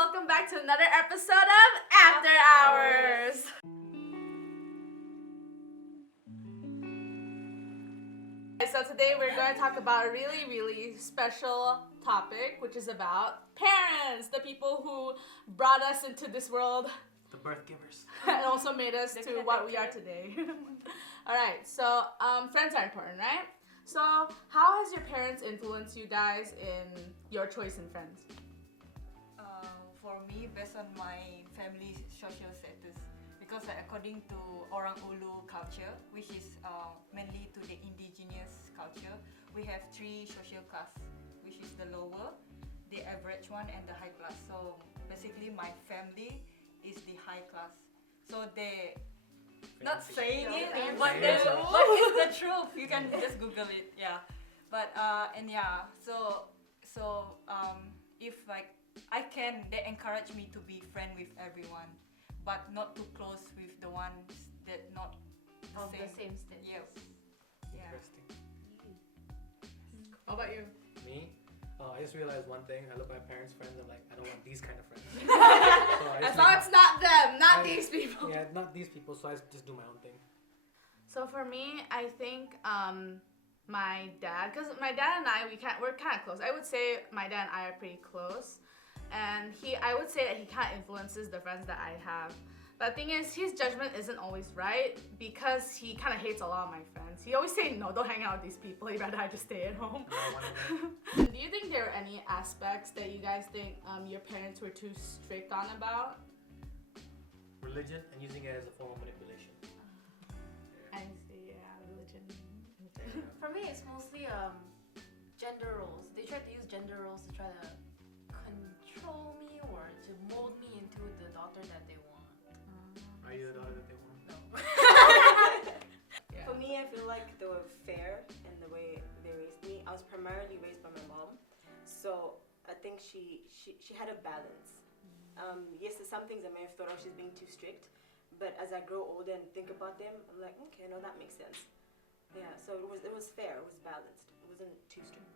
welcome back to another episode of After Hours. So today we're going to talk about a really, really special topic, which is about parents, the people who brought us into this world. The birth givers. And also made us to what we are today. Alright, so friends are important, right? So how has your parents influenced you guys in your choice in friends? For me, based on my family social status, because according to Orang Ulu culture, which is mainly to the indigenous culture, we have three social class, which is the lower, the average one, and the high class. So basically, my family is the high class. So they not saying it, but it's the truth. You can just Google it, yeah. But so if like I can, they encourage me to be friend with everyone, but not too close with the ones that not of the same status. Yep. Yeah. Interesting. How about you? Me? I just realized one thing. I look at my parents' friends. I'm like, I don't want these kind of friends. As long as it's not them, not these people. Yeah, not these people. So I just do my own thing. So for me, I think my dad, because my dad and I, we're kind of close. I would say my dad and I are pretty close, and I would say that he kind of influences the friends that I have. But the thing is, his judgment isn't always right because he kind of hates a lot of my friends. He always say, no, don't hang out with these people. He'd rather I just stay at home. Do you think there are any aspects that you guys think your parents were too strict on about? Religion and using it as a form of manipulation. I see, yeah, religion. For me, it's mostly gender roles. They try to use gender roles to try to control me or to mold me into the daughter that they want. Are you the daughter that they want? No. Yeah. For me, I feel like they were fair in the way they raised me. I was primarily raised by my mom, so I think she had a balance. Yes, there's some things I may have thought, she's being too strict, but as I grow older and think about them, I'm like, okay, no, that makes sense. Yeah, so it was fair, it was balanced. It wasn't too strict.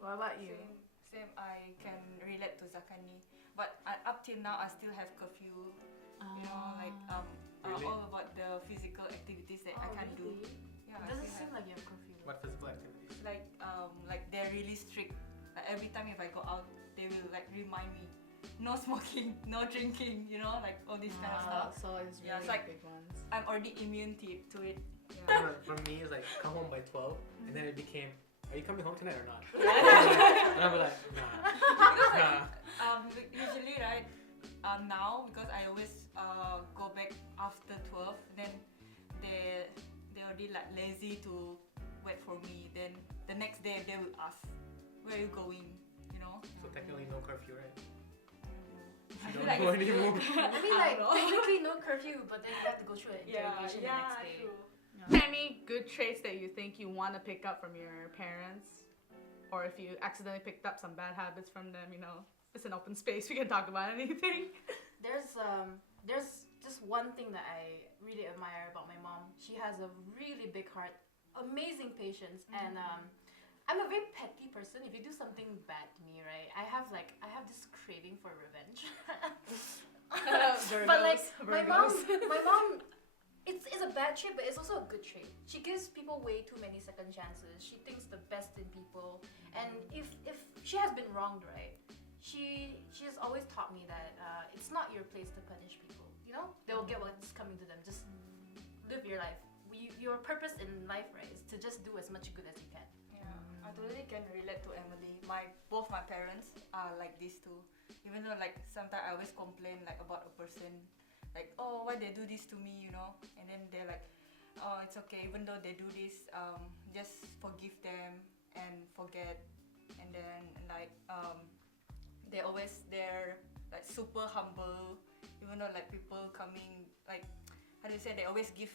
What about you? Same. I can relate to Zakani, but up till now, I still have curfew. You know, like Really? all about the physical activities that I can't do. Yeah, It doesn't seem like you have curfew. What physical activities? like they're really strict. Like every time if I go out, they will like remind me, no smoking, no drinking. You know, like all this kind of stuff. So it's really Yeah, it's like- big ones. I'm already immune to it. Yeah. For me, it's like come home by 12, and then it became, are you coming home tonight or not? Yeah. And I'll be like, nah. Usually, right, now, because I always go back after 12, then they already like lazy to wait for me. Then the next day they will ask, where are you going? You know? So technically no curfew, right? I You feel don't like go anymore. I mean, like, technically no curfew, but then you have to go through an interrogation the next day. true. Any good traits that you think you want to pick up from your parents? Or if you accidentally picked up some bad habits from them, you know, it's an open space, we can talk about anything. There's just one thing that I really admire about my mom. She has a really big heart, amazing patience, and I'm a very petty person. If you do something bad to me, right, I have this craving for revenge. But like my mom, it's a bad trait, but it's also a good trait. She gives people way too many second chances. She thinks the best in people, and if she has been wronged, right, she has always taught me that it's not your place to punish people. You know, they'll get what's coming to them. Just live your life. Your purpose in life, right, is to just do as much good as you can. Yeah, I totally can relate to Emily. Both my parents are like this too. Even though like sometimes I always complain like about a person, like, oh, why they do this to me, you know? And then they're like, oh, it's okay. Even though they do this, just forgive them and forget. And then like they're like super humble. Even though like people coming, like, how do you say, they always give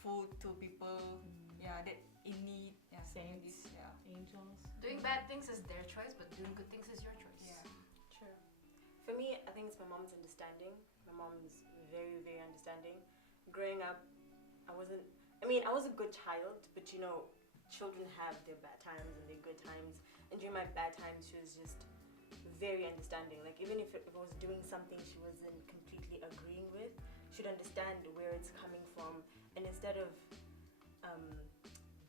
food to people. Yeah, that in need. Yeah, Saints. this, yeah. Angels. Doing bad things is their choice, but doing good things is your choice. Yeah. True. For me, I think it's my mom's understanding. My mom's very, very understanding. Growing up, I was a good child, but you know, children have their bad times and their good times. And during my bad times, she was just very understanding. Like even if it was doing something she wasn't completely agreeing with, she'd understand where it's coming from, and instead of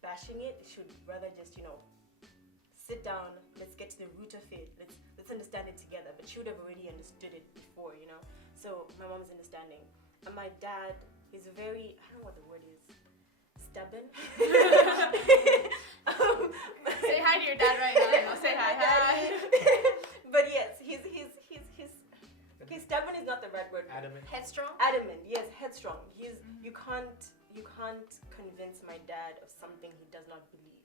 bashing it, should rather just sit down, let's get to the root of it, let's understand it together. But she would have already understood it before, So my mom is understanding, and my dad is very, I don't know what the word is, stubborn. Say hi to your dad right now. Say hi. But yes, he's okay. Stubborn is not the right word. Adamant. Headstrong. Adamant, yes, headstrong. You can't convince my dad of something he does not believe.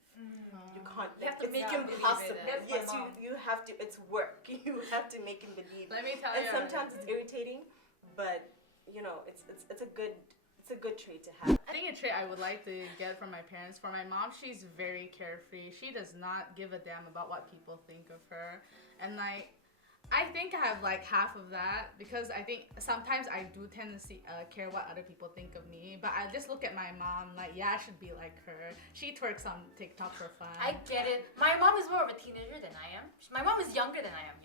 You can't. You have to it's make him believe impossible. it. That's my Yes, mom. you have to. It's work. You have to make him believe. Let me tell And you. sometimes it's irritating, but it's a good trait to have. I think a trait I would like to get from my parents. For my mom, she's very carefree. She does not give a damn about what people think of her. And I think I have half of that, because I think sometimes I do tend to care what other people think of me. But I just look at my mom I should be like her. She twerks on TikTok for fun. I get it. My mom is more of a teenager than I am. My mom is younger than I am.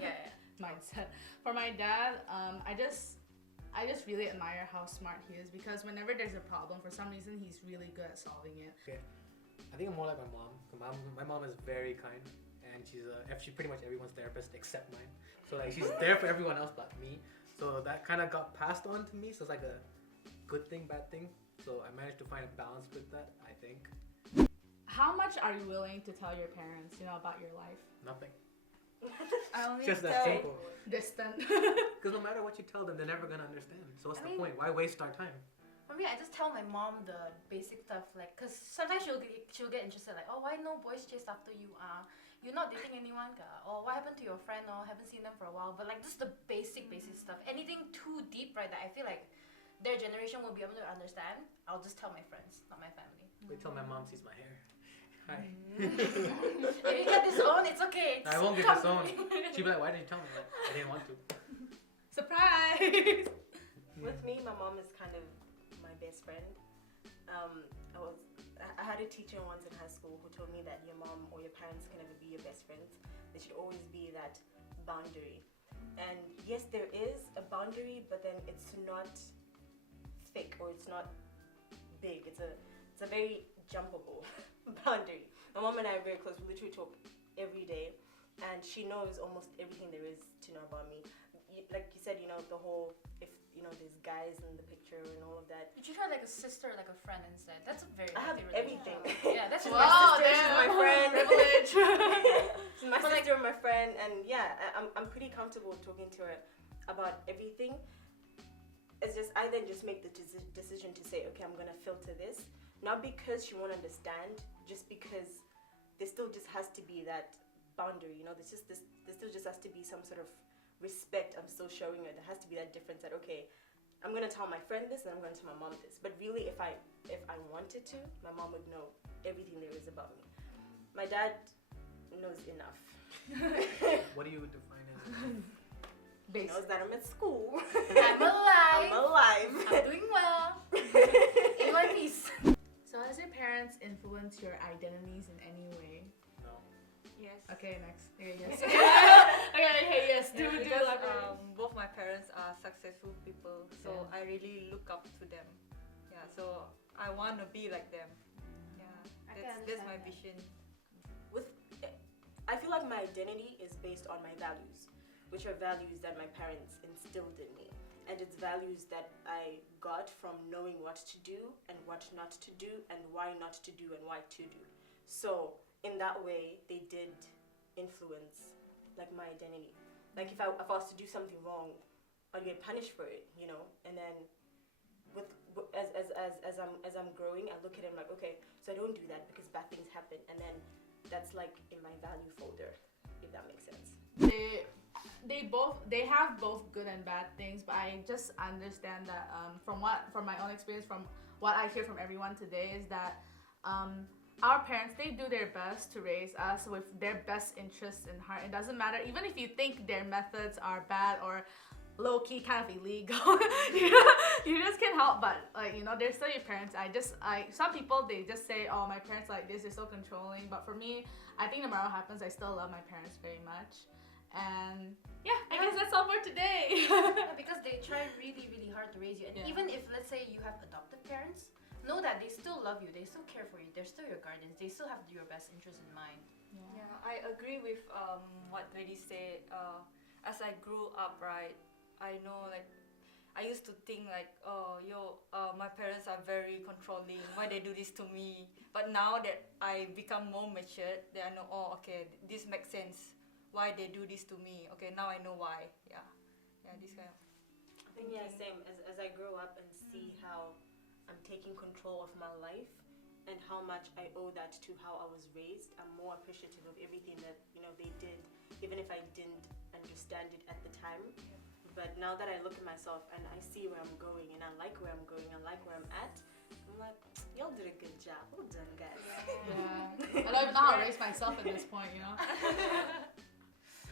Yeah. Mindset. For my dad, I just really admire how smart he is, because whenever there's a problem, for some reason he's really good at solving it. Okay. I think I'm more like my mom. My mom is very kind, and she's pretty much everyone's therapist except mine. So she's there for everyone else but me. So that kind of got passed on to me. So it's like a good thing, bad thing. So I managed to find a balance with that, I think. How much are you willing to tell your parents, about your life? Nothing. I only Just that tell simple. Distant. Because no matter what you tell them, they're never gonna understand. So what's I the mean- point? Why waste our time? For me, I just tell my mom the basic stuff, cause sometimes she'll get interested, why no boys chase after you? You're not dating anyone, ka? Or what happened to your friend? Or haven't seen them for a while. But just the basic stuff. Anything too deep, right? That I feel like their generation will be able to understand. I'll just tell my friends, not my family. Wait till my mom sees my hair. Hi. If you get disowned, it's okay. I won't get come to disowned. me. She'll be like, why did you tell me? Like, I didn't want to. Surprise! With me, my mom is kind of my best friend. I had a teacher once in high school who told me that your mom or your parents can never be your best friends. There should always be that boundary. And yes, there is a boundary, but then it's not thick or it's not big. It's a very jumpable boundary. My mom and I are very close. We literally talk every day, and she knows almost everything there is to know about me. Like you said, the whole, if there's guys in the picture and all of that. You should try a sister, a friend instead. That's a very I have healthy relationship. everything. Yeah, that's She's just my Wow, sister, she's my friend. Privilege. She's my But, sister, my friend, and yeah, I'm pretty comfortable talking to her about everything. It's just I then just make the decision to say, okay, I'm gonna filter this, not because she won't understand, just because there still just has to be that boundary. There still just has to be some sort of respect I'm still showing her. There has to be that difference that, okay, I'm gonna tell my friend this and I'm gonna tell my mom this. But really, if I wanted to, my mom would know everything there is about me. My dad knows enough. What do you define as? He knows that I'm at school. I'm alive. I'm alive. I'm doing well. In my peace. So has your parents influenced your identities in any way? No. Yes. Okay, next. Okay, yes. Okay, yes. Do Because elaborate. both my parents are successful people, so Yeah. I really look up to them. Yeah, so I want to be like them. Yeah, I can that's my understand vision. I feel like my identity is based on my values, which are values that my parents instilled in me. And it's values that I got from knowing what to do and what not to do and why not to do and why to do. So in that way, they did influence my identity. If I was to do something wrong, I'd get punished for it, And then as I'm growing, I look at it like, okay, so I don't do that because bad things happen, and then that's in my value folder, if that makes sense. They have both good and bad things, but I just understand that from my own experience, from what I hear from everyone today, is that our parents, they do their best to raise us with their best interests in heart. It doesn't matter, even if you think their methods are bad or low-key kind of illegal. You just can't help but they're still your parents. Some people, they just say, oh, my parents like this, they're so controlling, but for me, I think no matter what happens, I still love my parents very much. And yeah, I guess that's all for today. Yeah, because they try really, really hard to raise you. And Yeah. even if, let's say, you have adopted parents, know that they still love you. They still care for you. They're still your guardians. They still have your best interest in mind. Yeah, I agree with what Lady said. As I grew up, right, I know like I used to think like, my parents are very controlling. Why they do this to me? But now that I become more matured, then I know, oh, okay, this makes sense. Why they do this to me? Okay, now I know why. Yeah, this kind of. I think yeah, same. As I grow up and see how I'm taking control of my life and how much I owe that to how I was raised, I'm more appreciative of everything that they did, even if I didn't understand it at the time. But now that I look at myself and I see where I'm going and I like where I'm going, I like where I'm at, I'm like, y'all did a good job. Well done, guys. Yeah. I don't even know how to raise myself at this point, you know?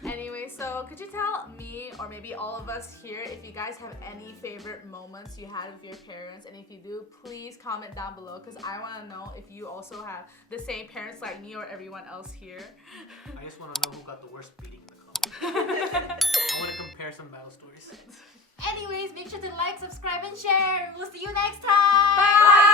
Anyway, so could you tell me, or maybe all of us here, if you guys have any favorite moments you had with your parents? And if you do, please comment down below, because I want to know if you also have the same parents like me or everyone else here. I just want to know who got the worst beating in the comments. I want to compare some battle stories. Anyways, make sure to like, subscribe, and share. We'll see you next time. Bye!